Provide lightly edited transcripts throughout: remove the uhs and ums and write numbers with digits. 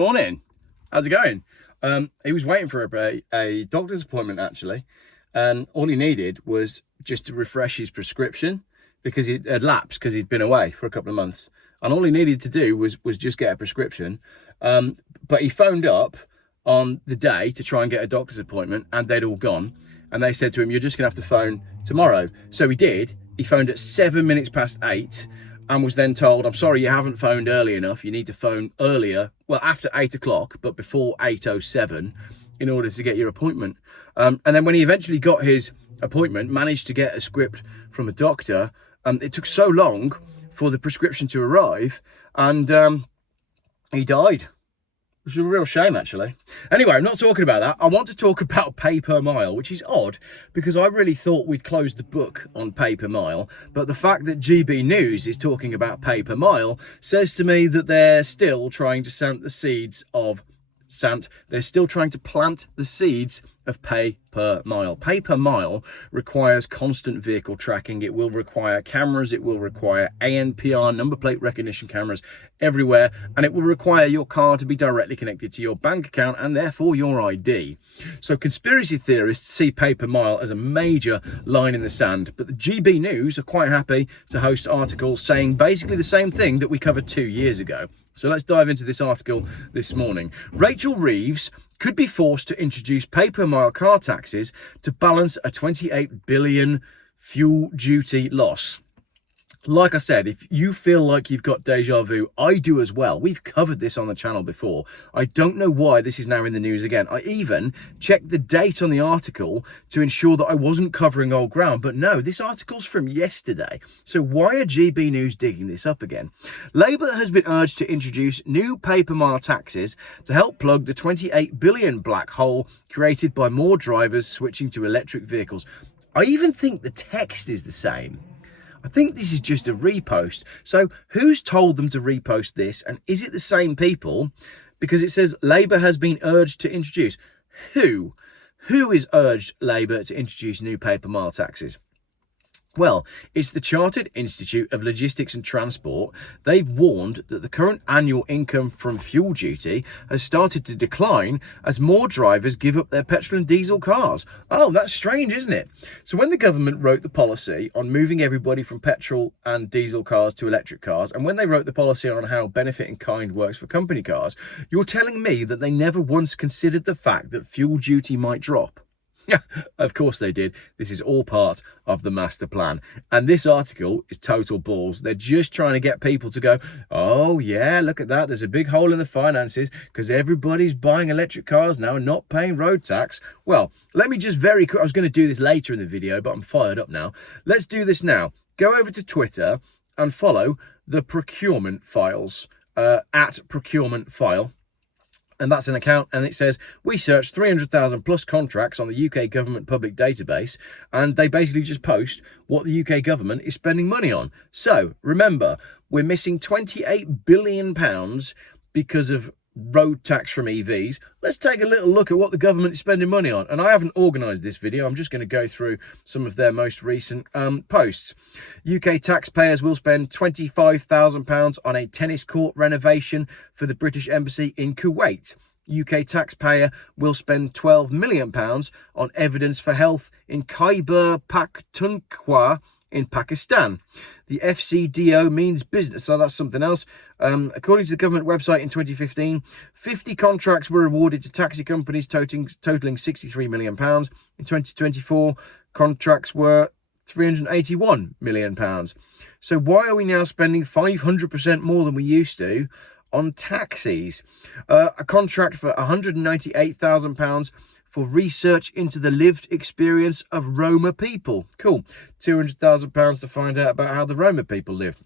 Morning. How's it going? He was waiting for a doctor's appointment, actually, and all he needed was just to refresh his prescription because it had lapsed because he'd been away for a couple of months. And all he needed to do was just get a prescription. But he phoned up on the day to try and get a doctor's appointment, and they'd all gone. And they said to him, "You're just going to have to phone tomorrow." So he did. He phoned at 7 minutes past 8 and was then told, "I'm sorry, you haven't phoned early enough. You need to phone earlier, well, after 8 o'clock, but before 8:07 in order to get your appointment." And then when he eventually got his appointment, managed to get a script from a doctor, it took so long for the prescription to arrive, and he died. Which is a real shame, actually. Anyway, I'm not talking about that. I want to talk about pay per mile, which is odd because I really thought we'd closed the book on pay per mile. But the fact that GB News is talking about pay per mile says to me that they're still trying to plant the seeds of pay per mile. Pay per mile requires constant vehicle tracking. It will require cameras. It will require ANPR, number plate recognition cameras everywhere. And it will require your car to be directly connected to your bank account and therefore your ID. So conspiracy theorists see pay per mile as a major line in the sand. But the GB News are quite happy to host articles saying basically the same thing that we covered 2 years ago. So let's dive into this article this morning. Rachel Reeves could be forced to introduce pay-per-mile car taxes to balance a 28 billion fuel duty loss. Like I said, if you feel like you've got deja vu, I do as well. We've covered this on the channel before. I don't know why this is now in the news again. I even checked the date on the article to ensure that I wasn't covering old ground. But no, this article's from yesterday. So why are GB News digging this up again? Labour has been urged to introduce new pay-per-mile taxes to help plug the 28 billion black hole created by more drivers switching to electric vehicles. I even think the text is the same. I think this is just a repost. So who's told them to repost this? And is it the same people? Because it says Labour has been urged to introduce. Who? Who is urged Labour to introduce new pay-per-mile taxes? Well, it's the Chartered Institute of Logistics and Transport. They've warned that the current annual income from fuel duty has started to decline as more drivers give up their petrol and diesel cars. Oh, that's strange, isn't it? So when the government wrote the policy on moving everybody from petrol and diesel cars to electric cars, and when they wrote the policy on how benefit in kind works for company cars, you're telling me that they never once considered the fact that fuel duty might drop? Yeah, of course they did. This is all part of the master plan. And this article is total balls. They're just trying to get people to go, "Oh yeah, look at that. There's a big hole in the finances because everybody's buying electric cars now and not paying road tax." Well, let me just very quick. I was going to do this later in the video, but I'm fired up now. Let's do this now. Go over to Twitter and follow the procurement files at procurement file. And that's an account, and it says, we searched 300,000 plus contracts on the UK government public database, and they basically just post what the UK government is spending money on. So remember, we're missing £28 billion because of road tax from EVs. Let's take a little look at what the government is spending money on. And I haven't organised this video. I'm just going to go through some of their most recent posts. UK taxpayers will spend £25,000 on a tennis court renovation for the British Embassy in Kuwait. UK taxpayer will spend £12 million on evidence for health in Khyber Pakhtunkhwa in Pakistan. The FCDO means business, so that's something else. According to the government website in 2015, 50 contracts were awarded to taxi companies totaling £63 million. In 2024, contracts were £381 million. So why are we now spending 500% more than we used to on taxis? A contract for £198,000 for research into the lived experience of Roma people. Cool. £200,000 to find out about how the Roma people live.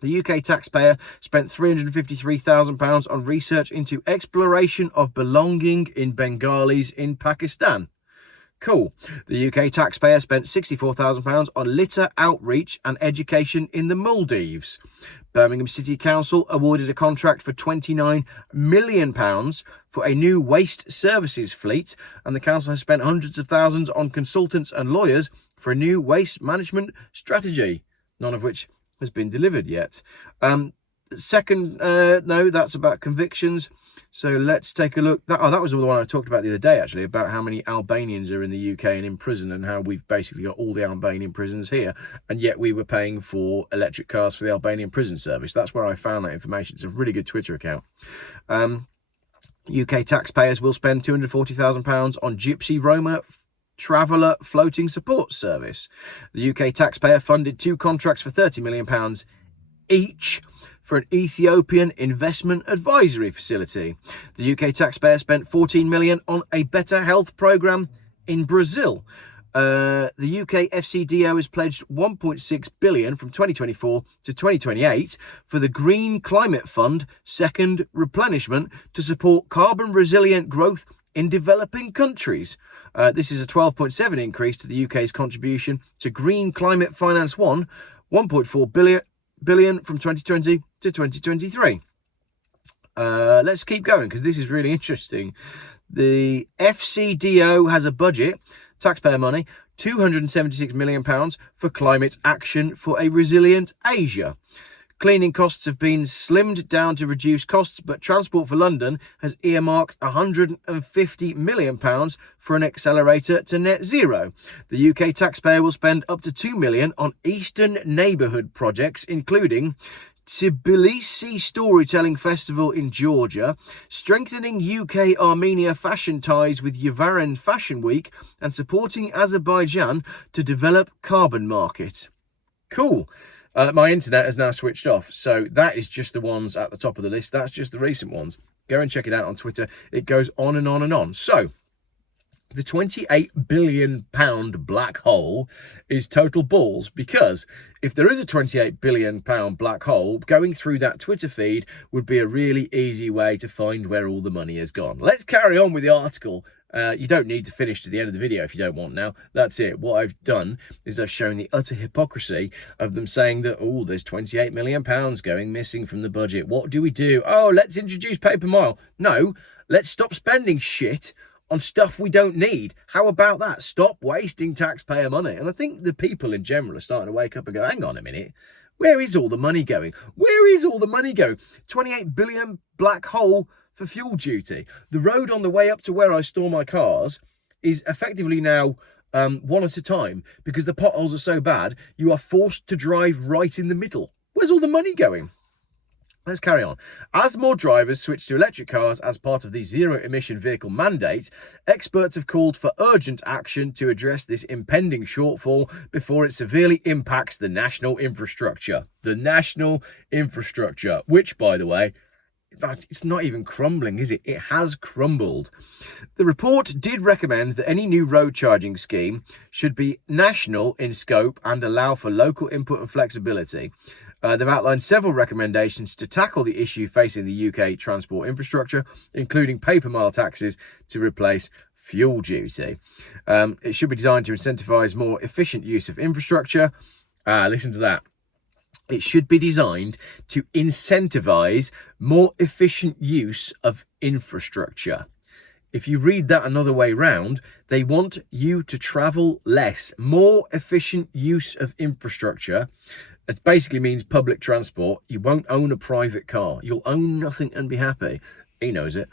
The UK taxpayer spent £353,000 on research into exploration of belonging in Bengalis in Pakistan. Cool. The UK taxpayer spent £64,000 on litter outreach and education in the Maldives. Birmingham City Council awarded a contract for £29 million for a new waste services fleet, and the council has spent hundreds of thousands on consultants and lawyers for a new waste management strategy, none of which has been delivered yet. No, that's about convictions. So let's take a look. That was the one I talked about the other day, actually, about how many Albanians are in the UK and in prison, and how we've basically got all the Albanian prisons here, and yet we were paying for electric cars for the Albanian prison service. That's where I found that information. It's a really good Twitter account. UK taxpayers will spend £240,000 on Gypsy Roma Traveller Floating Support Service. The UK taxpayer funded 2 contracts for £30 million each for an Ethiopian investment advisory facility. The UK taxpayer spent £14 million on a better health programme in Brazil. The UK FCDO has pledged £1.6 billion from 2024 to 2028 for the Green Climate Fund second replenishment to support carbon resilient growth in developing countries. This is a 12.7% increase to the UK's contribution to Green Climate Finance 1, £1.4 billion from 2020 to 2023. Let's keep going because this is really interesting. The FCDO has a budget, taxpayer money, £276 million for climate action for a resilient Asia. Cleaning costs have been slimmed down to reduce costs, but Transport for London has earmarked £150 million for an accelerator to net zero. The UK taxpayer will spend up to £2 million on Eastern neighbourhood projects, including Tbilisi Storytelling Festival in Georgia, strengthening UK-Armenia fashion ties with Yerevan Fashion Week, and supporting Azerbaijan to develop carbon market. Cool. My internet has now switched off, so that is just the ones at the top of the list. That's just the recent ones. Go and check it out on Twitter. It goes on and on and on. So, the £28 billion black hole is total balls, because if there is a £28 billion black hole, going through that Twitter feed would be a really easy way to find where all the money has gone. Let's carry on with the article. You don't need to finish to the end of the video if you don't want now. That's it. What I've done is I've shown the utter hypocrisy of them saying that, oh, there's £28 million going missing from the budget. What do we do? Oh, let's introduce pay per mile. No, let's stop spending shit on stuff we don't need. How about that? Stop wasting taxpayer money. And I think the people in general are starting to wake up and go, hang on a minute. Where is all the money going? Where is all the money going? 28 billion black hole for fuel duty. The road on the way up to where I store my cars is effectively now one at a time, because the potholes are so bad, you are forced to drive right in the middle. Where's all the money going? Let's carry on. As more drivers switch to electric cars as part of the zero-emission vehicle mandate, experts have called for urgent action to address this impending shortfall before it severely impacts the national infrastructure. The national infrastructure, which, by the way, it's not even crumbling, is it? It has crumbled. The report did recommend that any new road charging scheme should be national in scope and allow for local input and flexibility. They've outlined several recommendations to tackle the issue facing the UK transport infrastructure, including pay-per-mile taxes to replace fuel duty. It should be designed to incentivise more efficient use of infrastructure. Listen to that. It should be designed to incentivise more efficient use of infrastructure. If you read that another way round, they want you to travel less. More efficient use of infrastructure. It basically means public transport. You won't own a private car. You'll own nothing and be happy. He knows it.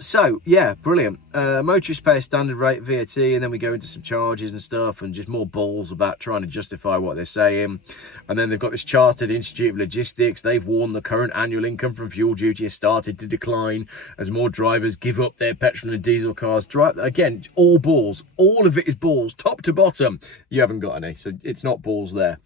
So, yeah, brilliant. Motorists pay a standard rate VAT, and then we go into some charges and stuff, and just more balls about trying to justify what they're saying. And then they've got this Chartered Institute of Logistics. They've warned the current annual income from fuel duty has started to decline as more drivers give up their petrol and diesel cars. Again, all balls. All of it is balls, top to bottom. You haven't got any, so it's not balls there.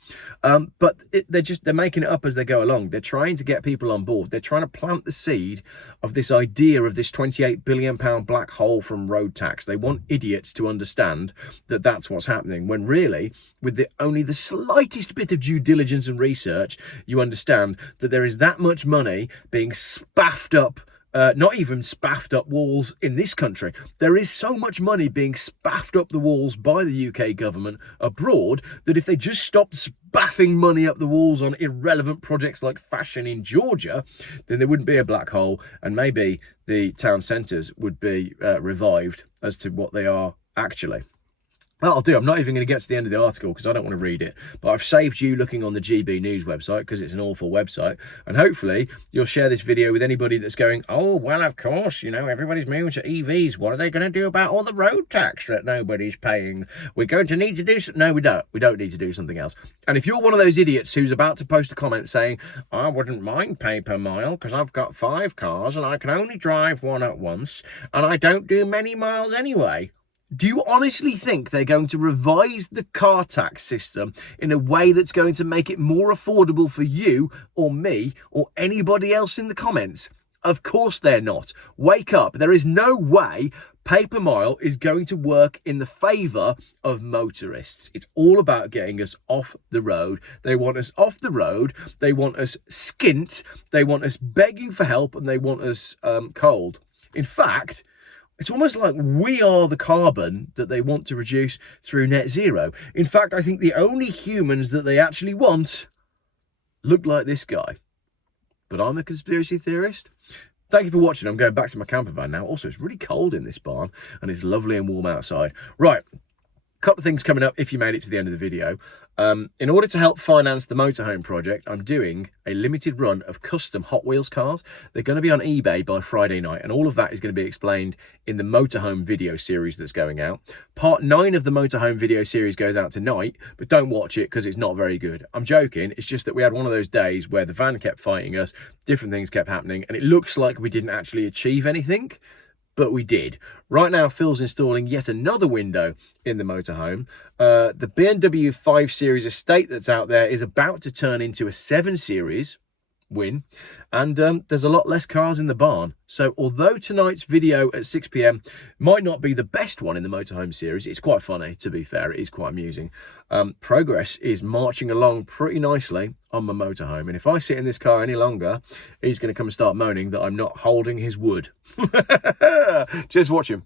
But they're making it up as they go along. They're trying to get people on board. They're trying to plant the seed of this idea of this £28 billion black hole from road tax. They want idiots to understand that that's what's happening, when really, with only the slightest bit of due diligence and research, you understand that there is that much money being spaffed up. Not even spaffed up walls in this country. There is so much money being spaffed up the walls by the UK government abroad that if they just stopped spaffing money up the walls on irrelevant projects like fashion in Georgia, then there wouldn't be a black hole, and maybe the town centres would be revived as to what they are actually. That'll do. I'm not even going to get to the end of the article because I don't want to read it. But I've saved you looking on the GB News website because it's an awful website. And hopefully you'll share this video with anybody that's going, oh, well, of course, you know, everybody's moving to EVs. What are they going to do about all the road tax that nobody's paying? We're going to need to do something. No, we don't. We don't need to do something else. And if you're one of those idiots who's about to post a comment saying, I wouldn't mind pay per mile because I've got 5 cars and I can only drive one at once and I don't do many miles anyway. Do you honestly think they're going to revise the car tax system in a way that's going to make it more affordable for you or me or anybody else in the comments? Of course they're not. Wake up. There is no way pay per mile is going to work in the favour of motorists. It's all about getting us off the road. They want us off the road. They want us skint. They want us begging for help, and they want us cold. In fact, it's almost like we are the carbon that they want to reduce through net zero. In fact, I think the only humans that they actually want look like this guy. But I'm a conspiracy theorist. Thank you for watching. I'm going back to my camper van now. Also, it's really cold in this barn and it's lovely and warm outside. Right. Couple of things coming up if you made it to the end of the video. In order to help finance the motorhome project, I'm doing a limited run of custom Hot Wheels cars. They're going to be on eBay by Friday night, and all of that is going to be explained in the motorhome video series that's going out. Part 9 of the motorhome video series goes out tonight, but don't watch it because it's not very good. I'm joking. It's just that we had one of those days where the van kept fighting us, different things kept happening, and it looks like we didn't actually achieve anything. But we did. Right now, Phil's installing yet another window in the motorhome. The BMW 5 Series estate that's out there is about to turn into a 7 Series win. And there's a lot less cars in the barn. So although tonight's video at 6 p.m. might not be the best one in the motorhome series, it's quite funny, to be fair. It is quite amusing. Progress is marching along pretty nicely on my motorhome. And if I sit in this car any longer, he's going to come and start moaning that I'm not holding his wood. Just watch him.